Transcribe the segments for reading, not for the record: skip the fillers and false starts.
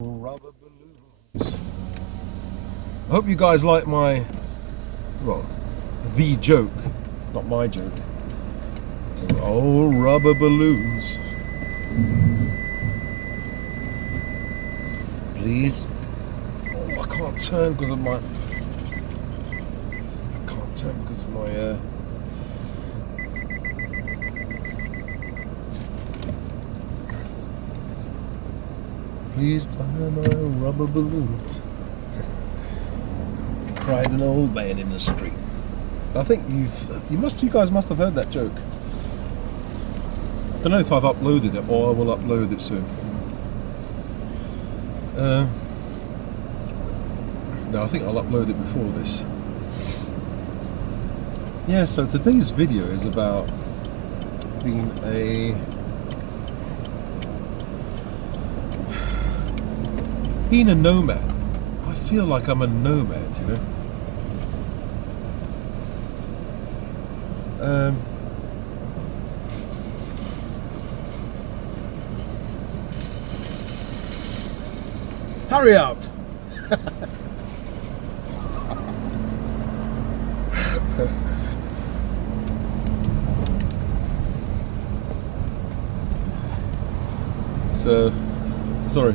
Rubber balloons. I hope you guys like my, well, the joke, not my joke. Oh, rubber balloons. Please. Oh, I can't turn because of my. I can't turn because of my. Please buy my rubber balloons. Cried an old man in the street. I think you guys must have heard that joke. I don't know if I've uploaded it or I will upload it soon. No, I think I'll upload it before this. Yeah, so today's video is about being a nomad. I feel like I'm a nomad, you know. Hurry up! So, sorry.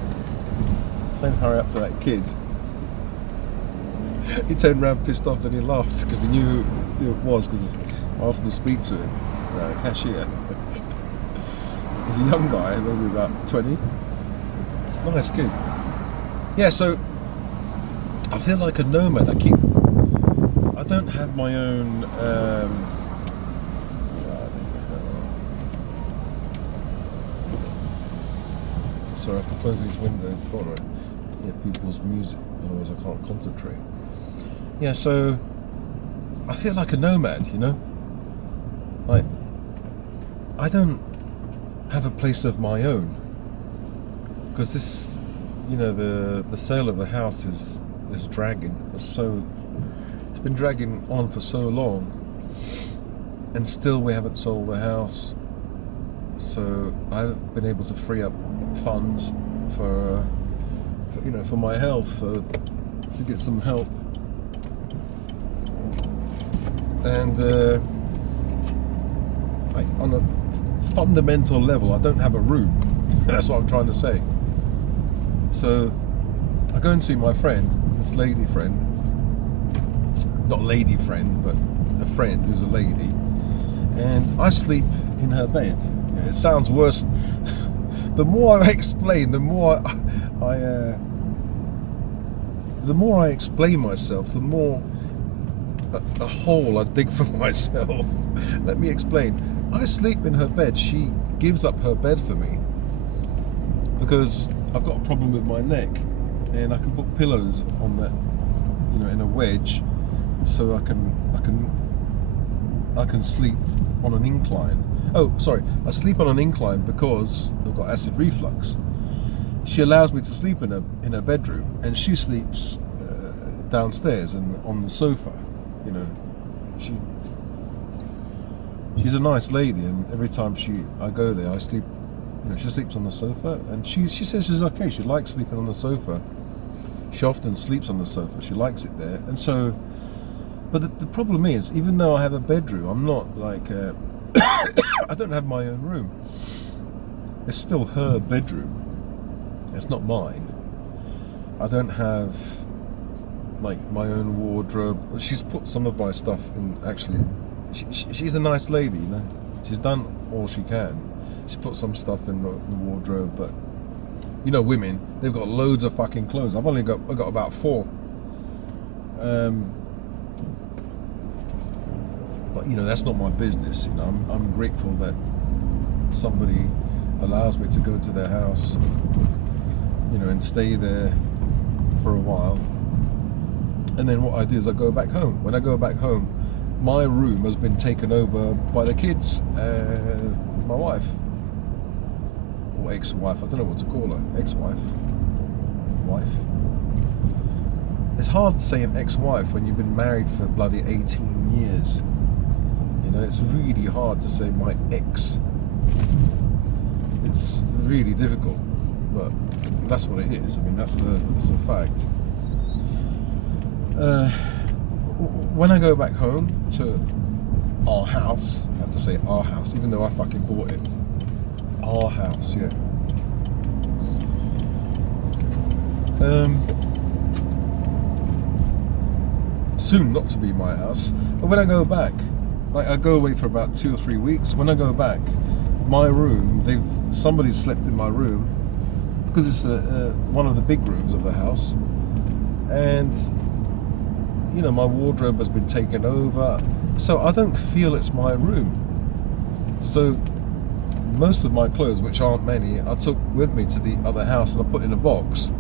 Saying hurry up to that kid. He turned around pissed off, then he laughed because he knew who it was, because I often speak to him, cashier. He's a young guy, maybe about 20. Nice kid. Yeah, so I feel like a nomad. I don't have my own sorry, I have to close these windows. I don't want to hear people's music, otherwise I can't concentrate. Yeah, so I feel like a nomad, you know? Like, I don't have a place of my own, because this, you know, the sale of the house is dragging for it's been dragging on for so long, and still we haven't sold the house. So I haven't been able to free up funds for my health, to get some help. And on a fundamental level, I don't have a room. That's what I'm trying to say. So I go and see my friend, this lady friend, not lady friend, but a friend who's a lady, and I sleep in her bed. Yeah, it sounds worse. The more I explain, the more I explain myself, the more a hole I dig for myself. Let me explain. I sleep in her bed. She gives up her bed for me because I've got a problem with my neck, and I can put pillows on that, you know, in a wedge, so I can sleep on an incline. Oh, sorry, I sleep on an incline because I've got acid reflux. She allows me to sleep in her bedroom, and she sleeps downstairs and on the sofa. You know, she's a nice lady, and every time I go there, I sleep. You know, she sleeps on the sofa, and she says she's okay. She likes sleeping on the sofa. She often sleeps on the sofa. She likes it there, and so. But the problem is, even though I have a bedroom, I'm not like. I don't have my own room. It's still her bedroom. It's not mine. I don't have like my own wardrobe. She's put some of my stuff in. Actually, she's a nice lady, you know. She's done all she can. She's put some stuff in the wardrobe, but you know, women, they've got loads of fucking clothes. I've got about 4. But you know, that's not my business. You know, I'm grateful that somebody allows me to go to their house, you know, and stay there for a while. And then what I do is I go back home. When I go back home, my room has been taken over by the kids and my wife, or ex-wife. I don't know what to call her. Ex-wife, wife. It's hard to say an ex-wife when you've been married for bloody 18 years. You know, it's really hard to say my ex. It's really difficult. but that's what it is. I mean, that's a fact. When I go back home to our house, I have to say our house, even though I fucking bought it. Our house, yeah. Soon not to be my house, but when I go back, like I go away for about 2 or 3 weeks. When I go back, my room, somebody slept in my room because it's one of the big rooms of the house, and you know, my wardrobe has been taken over, so I don't feel it's my room. So most of my clothes, which aren't many, I took with me to the other house and I put in a box,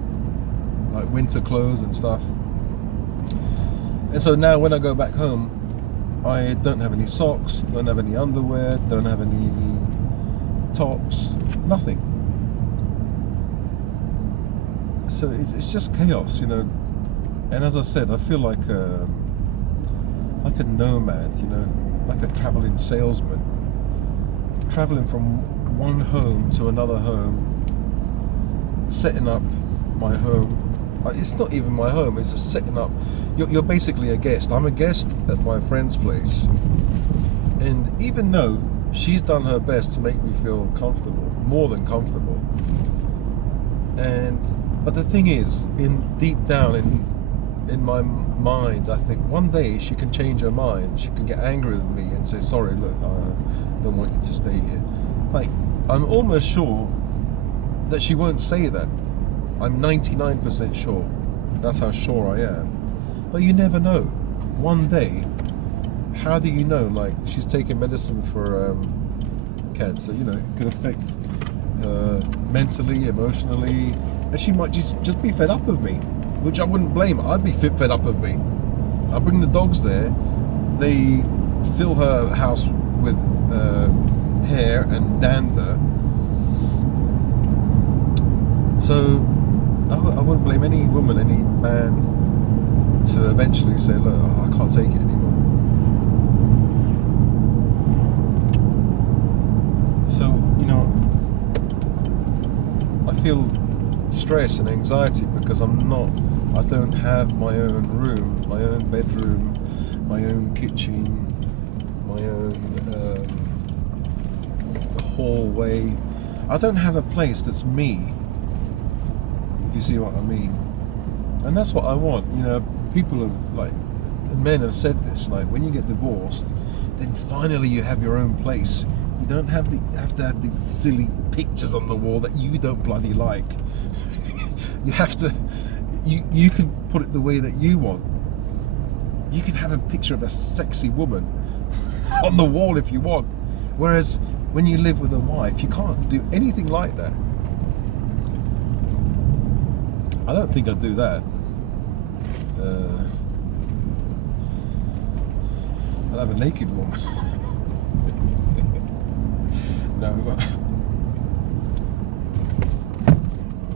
like winter clothes and stuff. And so now when I go back home, I don't have any socks, don't have any underwear, don't have any tops, nothing. So it's just chaos, you know. And as I said, I feel like a nomad, you know, like a traveling salesman, traveling from one home to another home, setting up my home. It's not even my home, it's just setting up. You're basically a guest. I'm a guest at my friend's place, and even though she's done her best to make me feel comfortable, more than comfortable, but the thing is, deep down in my mind, I think one day she can change her mind. She can get angry with me and say, sorry, look, I don't want you to stay here. Like, I'm almost sure that she won't say that. I'm 99% sure. That's how sure I am. But you never know. One day, how do you know? Like, she's taking medicine for cancer, you know, it could affect her mentally, emotionally, and she might just be fed up of me, which I wouldn't blame her. I'd be fed up of me. I bring the dogs there, they fill her house with hair and dander. So I wouldn't blame any woman, any man, to eventually say, look, I can't take it anymore. So, you know, I feel stress and anxiety because I don't have my own room, my own bedroom, my own kitchen, my own hallway. I don't have a place that's me, if you see what I mean. And that's what I want. You know, people have, like, men have said this, like, when you get divorced, then finally you have your own place. You don't have to have these silly pictures on the wall that you don't bloody like. You can put it the way that you want. You can have a picture of a sexy woman on the wall if you want. Whereas when you live with a wife, you can't do anything like that. I don't think I'd do that. I'd have a naked woman. No, but I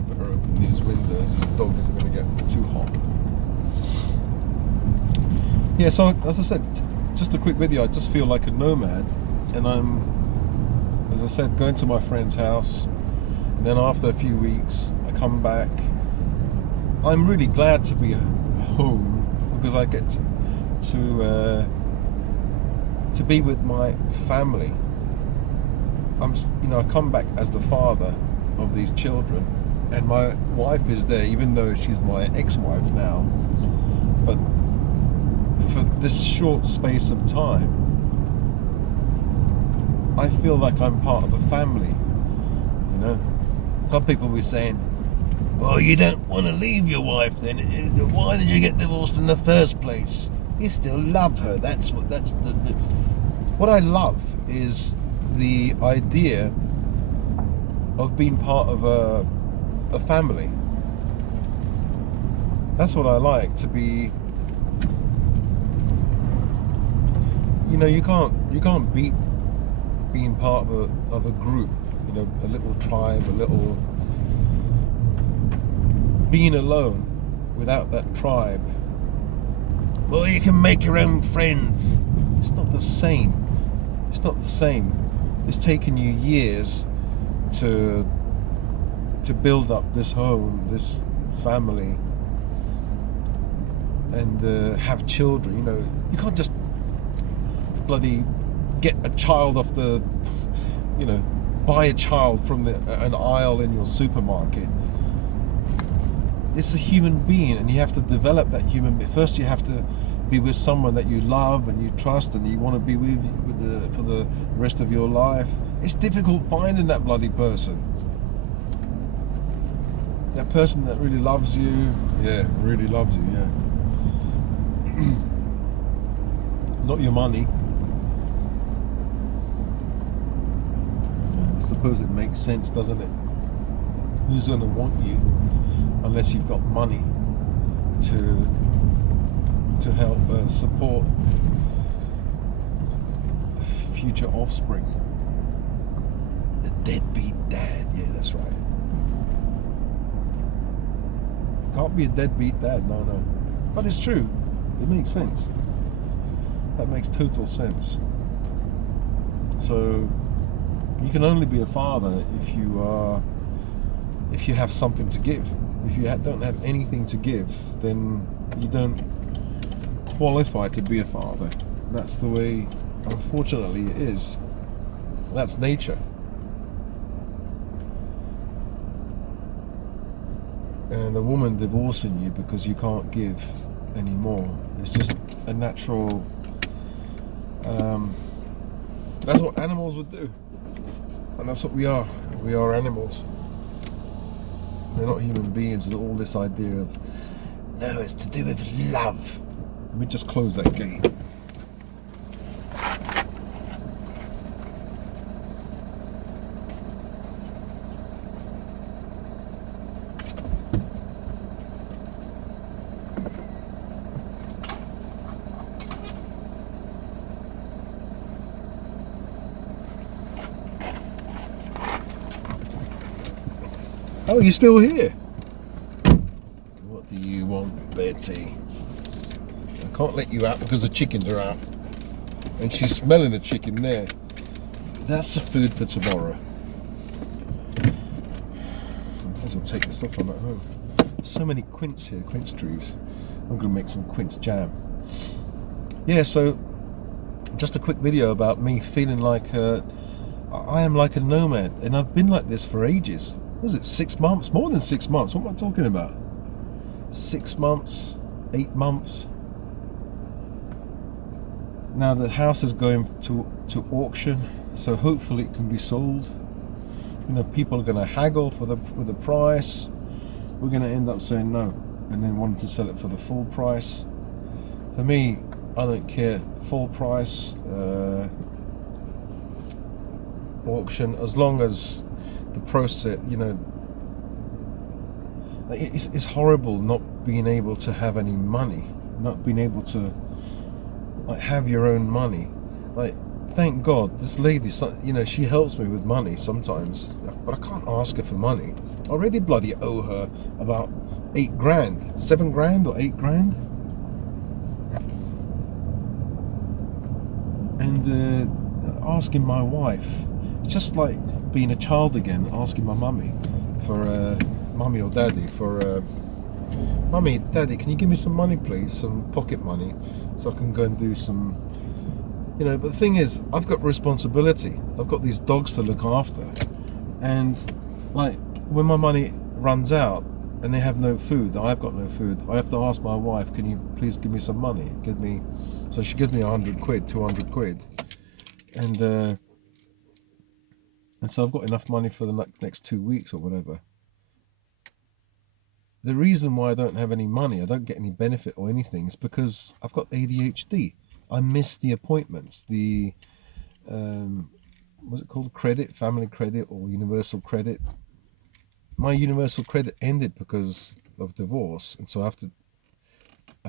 better open these windows. This dog is going to get too hot. Yeah, so as I said, just a quick video. I just feel like a nomad, and I'm, as I said, going to my friend's house, and then after a few weeks, I come back. I'm really glad to be home because I get to be with my family. I come back as the father of these children, and my wife is there, even though she's my ex-wife now. But for this short space of time, I feel like I'm part of a family. You know, some people will be saying, well, you don't want to leave your wife then. Why did you get divorced in the first place? You still love her. What I love is the idea of being part of a family. That's what I like, to be. You know, you can't beat being part of a group. You know, a little tribe, being alone without that tribe. Well, you can make your own friends. It's not the same. It's not the same. It's taken you years to to build up this home, this family, and have children. You know, you can't just bloody get a child off the, you know, buy a child from an aisle in your supermarket. It's a human being, and you have to develop that human being. First, you have to be with someone that you love and you trust and you want to be with for the rest of your life. It's difficult finding that bloody person. That person that really loves you, yeah, really loves you, yeah. Not your money. I suppose it makes sense, doesn't it? Who's going to want you unless you've got money to help support future offspring? The deadbeat dad, yeah, that's right. Can't be a deadbeat dad, no. But it's true. It makes sense. That makes total sense. So you can only be a father if you have something to give. If you don't have anything to give, then you don't qualify to be a father. That's the way, unfortunately, it is. That's nature. And a woman divorcing you because you can't give anymore, it's just a natural, that's what animals would do. And that's what we are. We are animals. We're not human beings. There's all this idea of, no, it's to do with love. Let me just close that gate. Oh, you're still here? What do you want, Betty? I can't let you out because the chickens are out. And she's smelling the chicken there. That's the food for tomorrow. I might as well take this off when I'm at home. So many quince here, quince trees. I'm going to make some quince jam. Yeah, so just a quick video about me feeling like I am like a nomad. And I've been like this for ages. Was it 6 months? More than 6 months. What am I talking about? 6 months, 8 months. Now the house is going to auction, so hopefully it can be sold. You know, people are going to haggle for the price. We're going to end up saying no, and then wanting to sell it for the full price. For me, I don't care. Full price, auction, as long as the process, you know, it's horrible not being able to have any money, not being able to like have your own money. Like, thank God this lady, you know, she helps me with money sometimes, but I can't ask her for money. I already bloody owe her about 8 grand, 7 grand or 8 grand. And asking my wife, it's just like being a child again, asking my mummy for mummy or daddy for mummy, daddy, can you give me some money please, some pocket money, so I can go and do some, you know. But the thing is, I've got responsibility. I've got these dogs to look after, and like when my money runs out and they have no food, I've got no food, I have to ask my wife, can you please give me some money, so she gives me 100 quid, 200 quid, and so I've got enough money for the next 2 weeks or whatever. The reason why I don't have any money, I don't get any benefit or anything, is because I've got ADHD. I miss the appointments, the what's it called, credit, family credit or universal credit. My universal credit ended because of divorce, and so I have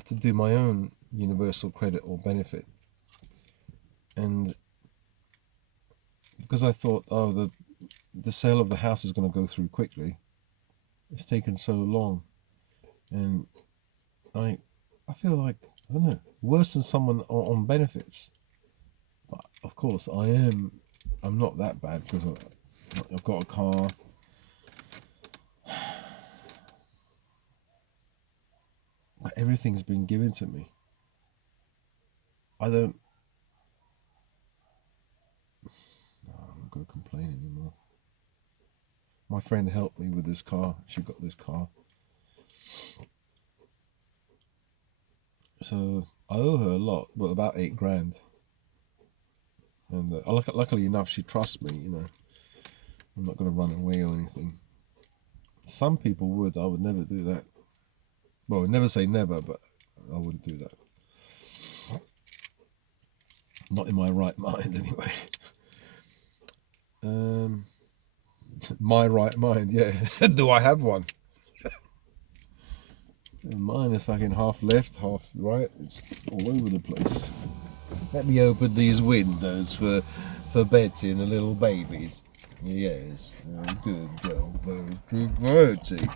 to do my own universal credit or benefit. And because I thought, oh, the sale of the house is going to go through quickly, it's taken so long, and I feel like, I don't know, worse than someone on benefits. But of course I'm not that bad because I've got a car, everything's been given to me. I don't. No, I'm not gonna complain anymore. My friend helped me with this car. She got this car. So I owe her a lot, but about 8 grand. And luckily enough, she trusts me. I'm not going to run away or anything. Some people would. I would never do that. Well, never say never, but I wouldn't do that. Not in my right mind, anyway. My right mind, yeah. Do I have one? Mine is fucking half left, half right. It's all over the place. Let me open these windows for Betty and the little babies. Yes, good girl, Bertie.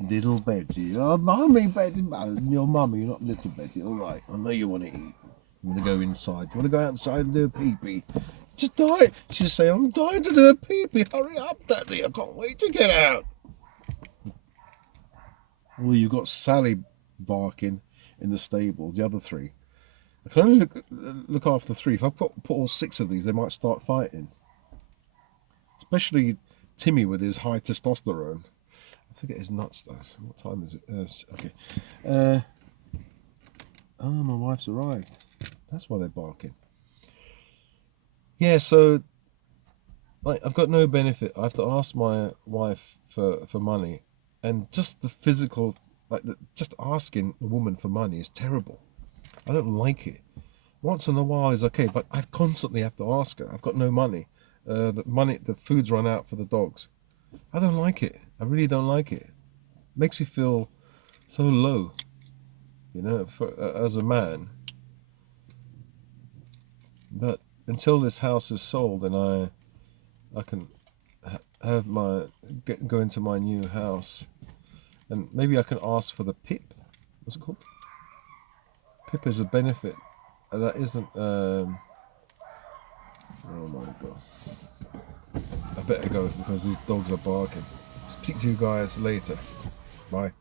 Little Betty. Oh, mummy, Betty. Your mummy, not little Betty. All right, I know you want to eat. You want to go inside. You want to go outside and do a pee-pee. Just die. She's saying, I'm dying to do a pee-pee. Hurry up, Daddy. I can't wait to get out. Well, you've got Sally barking in the stables, the other 3. I can only look after 3. If I put all 6 of these, they might start fighting. Especially Timmy with his high testosterone. I have to get his nuts though. What time is it? Okay. Oh, my wife's arrived. That's why they're barking. Yeah, so I've got no benefit. I have to ask my wife for money, and just the physical, just asking a woman for money is terrible. I don't like it. Once in a while is okay, but I constantly have to ask her. I've got no money. The food's run out for the dogs. I don't like it. I really don't like it. Makes you feel so low, as a man. But until this house is sold and I can have go into my new house, and maybe I can ask for the PIP. What's it called? PIP is a benefit. That isn't. Oh my god! I better go because these dogs are barking. Speak to you guys later. Bye.